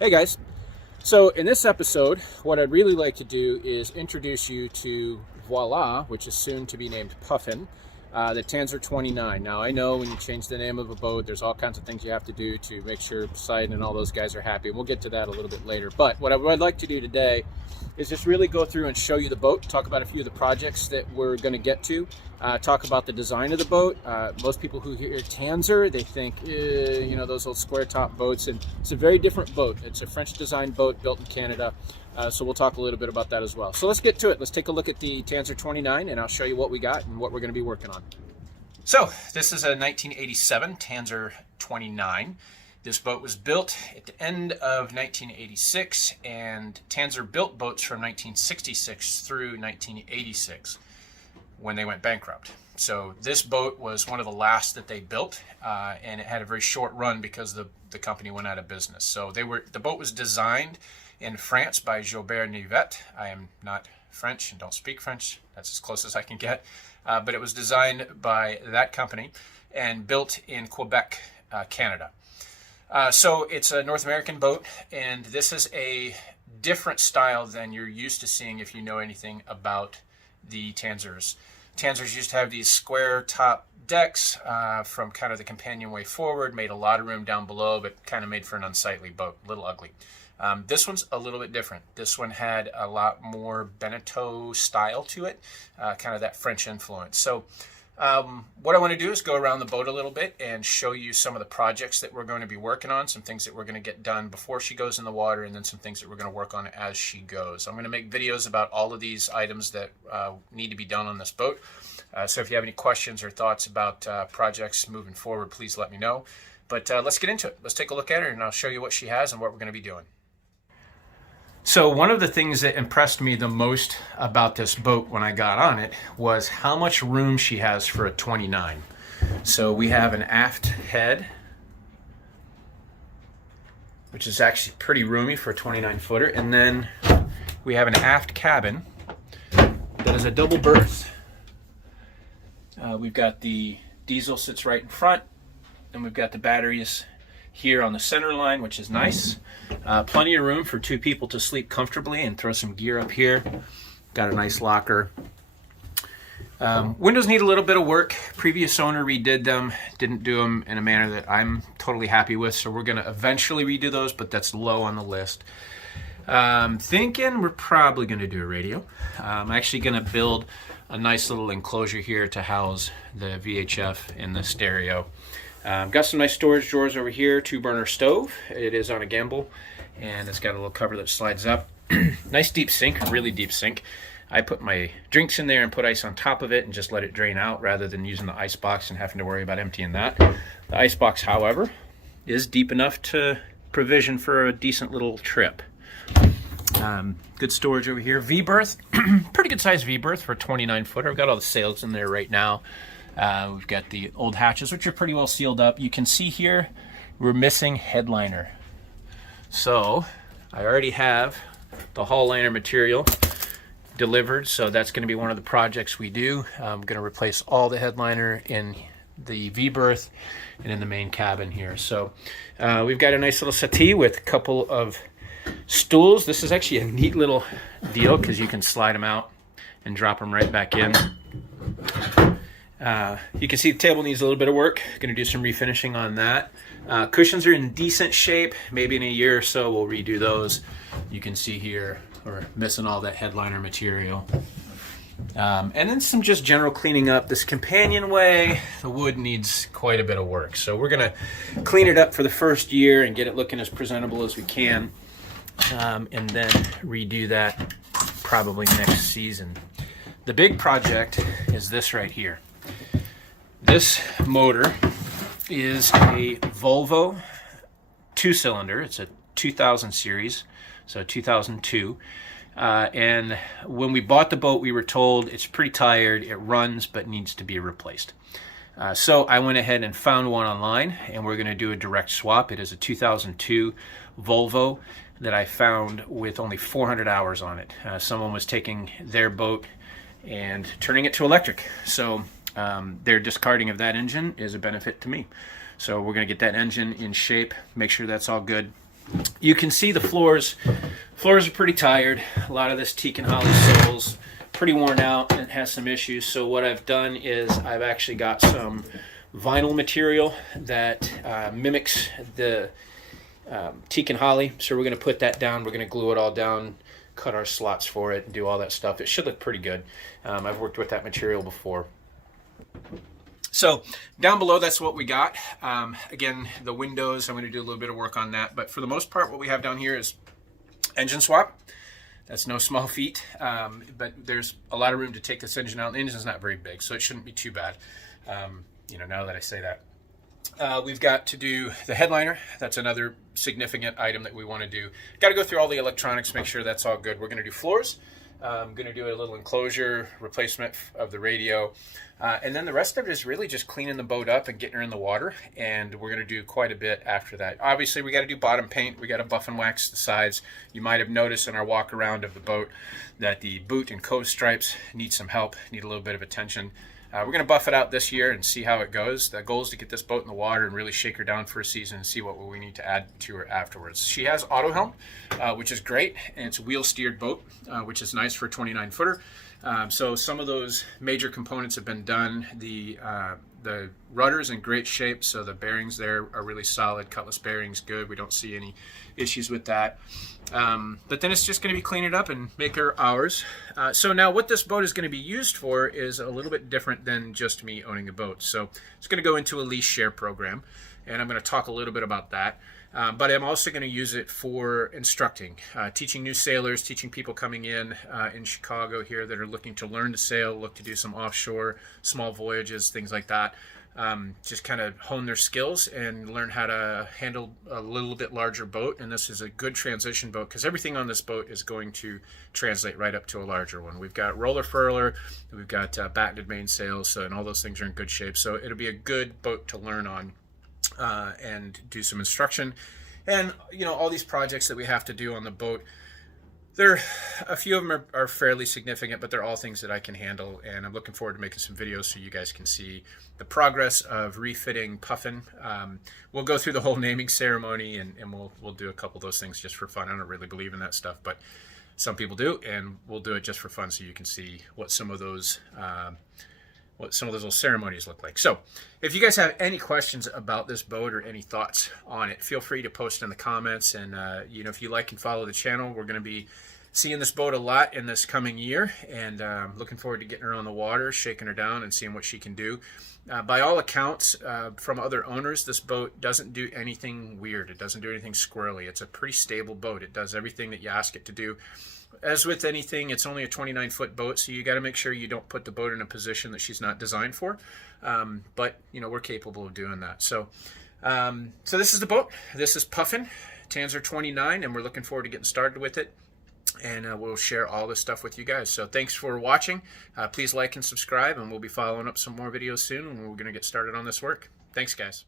Hey guys. So in this episode, what I'd really like to do is introduce you to Voila, which is soon to be named Puffin, the Tanzer 29. Now I know when you change the name of a boat, there's all kinds of things you have to do to make sure Poseidon and all those guys are happy. We'll get to that a little bit later. But what I'd like to do today is just really go through and show you the boat, talk about a few of the projects that we're going to get to, talk about the design of the boat. Most people who hear Tanzer, they think, those old square top boats, and it's a very different boat. It's a French designed boat built in Canada, so we'll talk a little bit about that as well. So let's get to it. Let's take a look at the Tanzer 29, and I'll show you what we got and what we're going to be working on. So this is a 1987 Tanzer 29. This boat was built at the end of 1986, and Tanzer built boats from 1966 through 1986 when they went bankrupt. So this boat was one of the last that they built, and it had a very short run because the company went out of business. So the boat was designed in France by Gilbert Nivet. I am not French and don't speak French. That's as close as I can get. But it was designed by that company and built in Quebec, Canada. So it's a North American boat, and this is a different style than you're used to seeing if you know anything about the Tanzers. Tanzers used to have these square top decks from kind of the companionway forward, made a lot of room down below, but kind of made for an unsightly boat, a little ugly. This one's a little bit different. This one had a lot more Beneteau style to it, kind of that French influence. So what I want to do is go around the boat a little bit and show you some of the projects that we're going to be working on, some things that we're going to get done before she goes in the water, and then some things that we're going to work on as she goes. I'm going to make videos about all of these items that need to be done on this boat. So if you have any questions or thoughts about projects moving forward, please let me know. But let's get into it. Let's take a look at her, and I'll show you what she has and what we're going to be doing. So one of the things that impressed me the most about this boat when I got on it was how much room she has for a 29. So we have an aft head, which is actually pretty roomy for a 29 footer. And then we have an aft cabin that is a double berth. We've got the diesel sits right in front, and we've got the batteries here on the center line, which is nice. Plenty of room for two people to sleep comfortably and throw some gear up here. Got a nice locker. Windows need a little bit of work. Previous owner redid them, didn't do them in a manner that I'm totally happy with, so we're going to eventually redo those, but that's low on the list. Thinking we're probably going to do a radio. I'm actually going to build a nice little enclosure here to house the VHF and the stereo. Got some nice storage drawers over here, 2-burner stove. It is on a gimbal, and it's got a little cover that slides up. Nice deep sink, really deep sink. I put my drinks in there and put ice on top of it and just let it drain out rather than using the ice box and having to worry about emptying that. The ice box, however, is deep enough to provision for a decent little trip. Good storage over here. V-berth, pretty good size V-berth for a 29 footer. I've got all the sails in there right now. We've got the old hatches, which are pretty well sealed up. You can see here we're missing headliner. So I already have the hull liner material delivered, so that's going to be one of the projects we do. I'm going to replace all the headliner in the V-berth and in the main cabin here. So we've got a nice little settee with a couple of stools. This is actually a neat little deal because you can slide them out and drop them right back in. You can see the table needs a little bit of work. Going to do some refinishing on that. Cushions are in decent shape. Maybe in a year or so we'll redo those. You can see here we're missing all that headliner material. And then some just general cleaning up. This companionway, the wood needs quite a bit of work. So we're going to clean it up for the first year and get it looking as presentable as we can. And then redo that probably next season. The big project is this right here. This motor is a Volvo 2-cylinder. It's a 2000 series, so 2002. And when we bought the boat, we were told it's pretty tired, it runs, but needs to be replaced. So I went ahead and found one online, and we're going to do a direct swap. It is a 2002 Volvo that I found with only 400 hours on it. Someone was taking their boat and turning it to electric. So their discarding of that engine is a benefit to me. So we're going to get that engine in shape, make sure that's all good, you can see the floors. Floors are pretty tired. A lot of this teak and holly soles pretty worn out and has some issues. So what I've done is I've actually got some vinyl material that mimics the teak and holly. So we're going to put that down. We're going to glue it all down, cut our slots for it, and do all that stuff. It should look pretty good. I've worked with that material before. So down below, that's what we got. Again, the windows, I'm going to do a little bit of work on that. But for the most part, what we have down here is engine swap. That's no small feat, but there's a lot of room to take this engine out. The engine's not very big, so it shouldn't be too bad, now that I say that. We've got to do the headliner. That's another significant item that we want to do. Got to go through all the electronics, make sure that's all good. We're going to do floors. I'm going to do a little enclosure replacement of the radio. And then the rest of it is really just cleaning the boat up and getting her in the water. And we're going to do quite a bit after that. Obviously, we got to do bottom paint. We got to buff and wax the sides. You might have noticed in our walk around of the boat that the boot and cove stripes need some help, need a little bit of attention. We're going to buff it out this year and see how it goes. The goal is to get this boat in the water and really shake her down for a season and see what we need to add to her afterwards. She has auto helm, which is great, and it's a wheel steered boat, which is nice for a 29 footer. So some of those major components have been done. The rudder's in great shape, so the bearings there are really solid. Cutlass bearings, good. We don't see any issues with that. But then it's just going to be clean it up and make her ours. So now what this boat is going to be used for is a little bit different than just me owning a boat. So it's going to go into a lease share program, and I'm going to talk a little bit about that. But I'm also going to use it for instructing, teaching new sailors, teaching people coming in Chicago here that are looking to learn to sail, look to do some offshore, small voyages, things like that. Just kind of hone their skills and learn how to handle a little bit larger boat. And this is a good transition boat because everything on this boat is going to translate right up to a larger one. We've got roller furler, we've got battened mainsails, and all those things are in good shape. So it'll be a good boat to learn on. And do some instruction, and all these projects that we have to do on the boat, a few of them are fairly significant, but they're all things that I can handle, and I'm looking forward to making some videos so you guys can see the progress of refitting Puffin. We'll go through the whole naming ceremony, and we'll do a couple of those things just for fun. I don't really believe in that stuff, but some people do, and we'll do it just for fun so you can see what some of those little ceremonies look like. So if you guys have any questions about this boat or any thoughts on it, feel free to post in the comments. And if you like and follow the channel, we're going to be seeing this boat a lot in this coming year, and looking forward to getting her on the water, shaking her down, and seeing what she can do. By all accounts, from other owners, this boat doesn't do anything weird. It doesn't do anything squirrely. It's a pretty stable boat. It does everything that you ask it to do. As with anything, it's only a 29-foot boat, so you got to make sure you don't put the boat in a position that she's not designed for. But we're capable of doing that. So this is the boat. This is Puffin, Tanzer 29, and we're looking forward to getting started with it. And we'll share all this stuff with you guys. So thanks for watching. Please like and subscribe, and we'll be following up some more videos soon, and we're going to get started on this work. Thanks, guys.